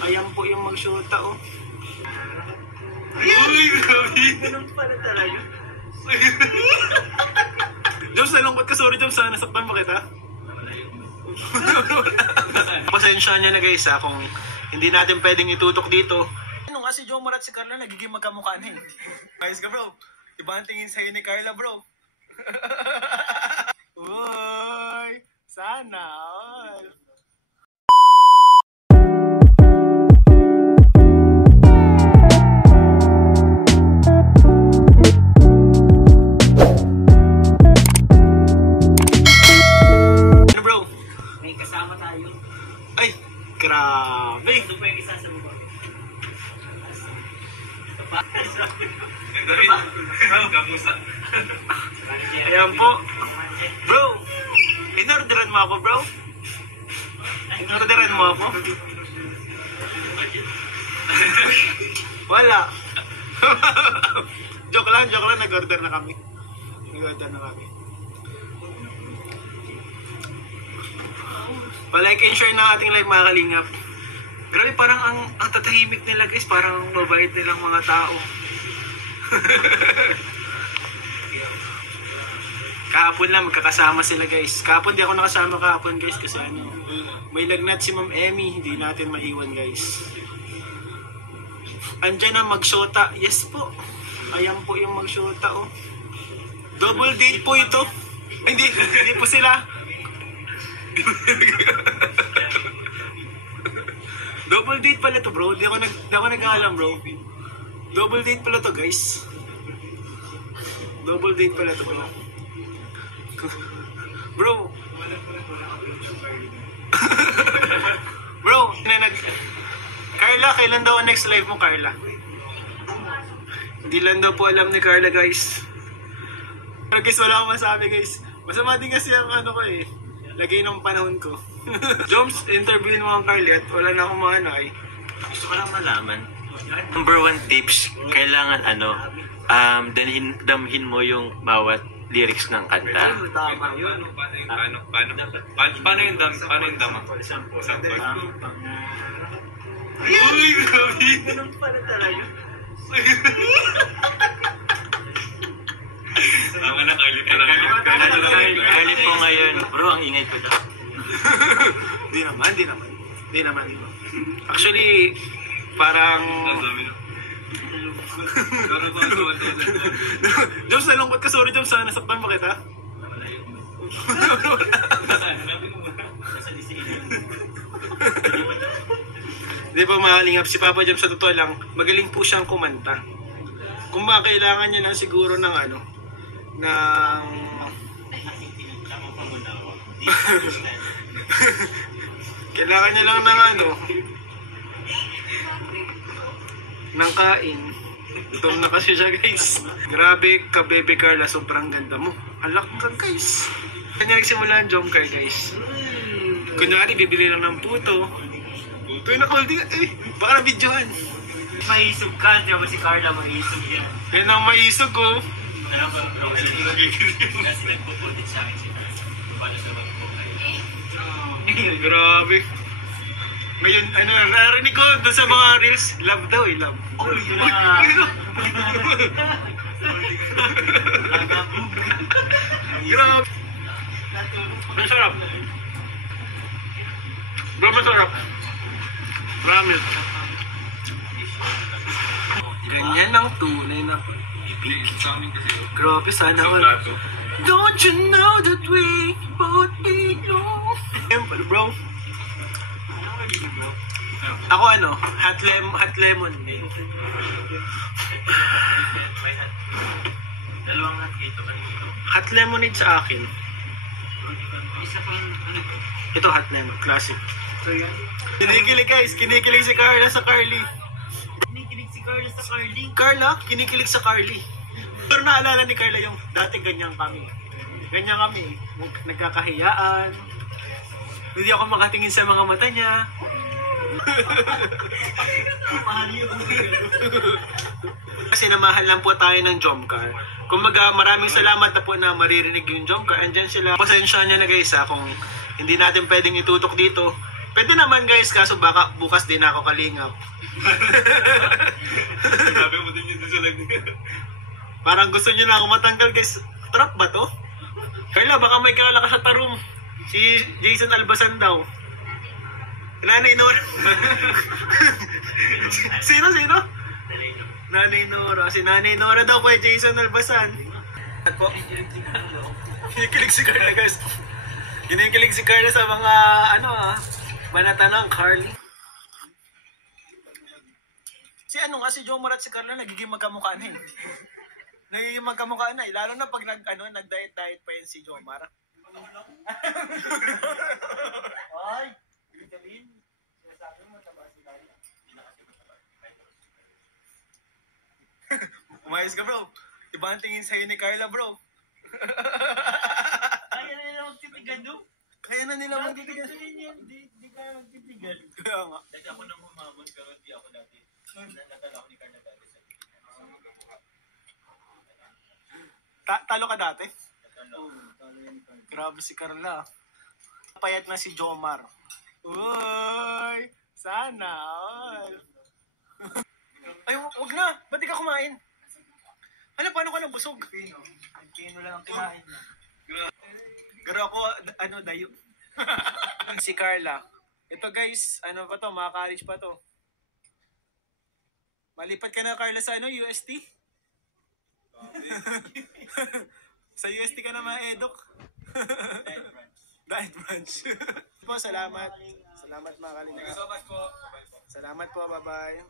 Ayan po yung magsyota, oh. Uy, grabe! Ganun pala talaga. Joms, nalungkot ka. Sorry, Joms. Nasaktan ba kita? Pasensya niya na guys, ha, kung hindi natin pwedeng itutok dito. Ano nga si Jomar at si Carla nagiging magkamukhaan eh. Ayos ka, bro. Iba ang tingin sa'yo ni Carla, bro. Uy, sana all. Grabe! Ito pa yung isa sa baba. Gamusa. Ayan po. Bro! Inorderan mo ako, bro? Inorderan mo ako? Wala. Joke lang. Nag-order na kami. Palike and share na ating live, mga kalingap. Grabe, parang ang tatahimik nila guys, parang mabait nilang mga tao. Kahapon lang, magkakasama sila guys. Kahapon di ako nakasama kahapon guys, kasi may lagnat si Ma'am Emmy, hindi natin maiwan guys. Andyan na magsyota. Yes po. Ayan po yung magsyota, oh. Double date po ito. Hindi po sila. Double date pala to, bro. Di ako nag-aalam, bro. Double date pala to, guys. Double date pala to, bro. Bro, Carla, kailan daw ang next live mo, Carla? Hindi lang daw po alam ni Carla, guys. Pero guys, wala akong masabi, guys. Masama din kasi ang ano ko eh. Lagay ng panahon ko. Joms, interviewin mo ang Carly at wala na akong mga anay. Gusto ko lang malaman. Number 1 tips, kailangan damhin mo yung bawat lyrics ng kanta. Tama yun. Paano yung dama? Uy, grabe! Ganun pala talaga. Tama na, Carly po ngayon. Bro, ang ingay ko daw. Di naman. Actually, parang... Joms, nalungkot ka. Sorry, Joms. Nasaktan ba kita? Di ba, mahalingap si Papa Joms, sa totoo lang, magaling po siyang kumanta. Kung ba kailangan niya lang siguro ng kailangan niya lang ng kain. Gutom na kasi siya, guys. Grabe ka, Bebe Carla, sobrang ganda mo. Alak ka, guys. Kanya nagsimula ang jump car, guys. Kunyari, bibili lang ng puto. Puto yung nakuldi ka. Baka na-videohan. Maisog ka, di ba si Carla maisog yan? Yan ang maisog, oh. Ano ba? Kasi nagpupulit sa akin si Carla. Paano sa Grabe. Ngayon, narinig ko doon sa mga reels, love daw eh, love. Grabe. Masarap. Bro, masarap. Marami. Ganyan ang tunay na pag-ibig. Grabe, sana all. Don't you know that we both belong? Bro. Ako hot lemon. Dalawang hot dito ba dito? Hot lemonade sa akin. Isa pang Ito hot lemon, classic. Kinikilig guys, kinikilig si Carla sa Carly. Kinikilig si Carla sa Carly. Carla, kinikilig sa Carly. Pero naalala ni Carla yung dati ganyan kami. Ganyan kami, nagkakahiyaan. Hindi ako makatingin sa mga mata niya. Kasi namahal lang po tayo ng Jomcar. Kumbaga, maraming salamat na po na maririnig yung Jomcar. Andyan sila. Pasensya niya na guys, kung hindi natin pwedeng itutok dito. Pwede naman guys, kaso baka bukas din ako kalingap. Sinabi mo din yun doon sa Parang gusto nyo na ako matanggal guys. Trap ba to? Carla, baka may kilala ka sa tarong. Si Jason Albasan daw. Nanay Nora. Sino? Nanay Nora. Si Nanay Nora daw kay Jason Albasan. At po, kinikilig si Carla guys. Kinikilig si Carla sa mga banata ng Carly. Si si Jomar at si Carla nagiging magkamukha na eh. Nagiging magkamukha na eh. Lalo na pag nag-diet pa yun si Jomar. Ay! Vitalin. Sinasabi mo mataba si Carla. Umayos ka bro. Iba ang tingin sa'yo ni Carla bro. Kaya na nila magtitigan doon. Kaya na nila magtitigan. Hindi kaya magtitigan. Kaya nga. Dati ako nang humamon pero hindi ako dati. Natala ako ni Carla dati. Talo ka dati? Talo yan ni Carla. Grabe si Carla. Payat na si Jomar. Uy! Sana all. Ay, wag na. Ba't di ka kumain? Paano ka nabusog? Pino lang ang kinain niya. Pero ako, dayo. Si Carla. Ito guys, pa to? Mga college pa to. Malipat ka na Carla sa UST? Sa UST ka na ma-edok. Diet branch. Po, salamat. Salamat mga kalingap. Thank you so much po. Salamat po, bye-bye.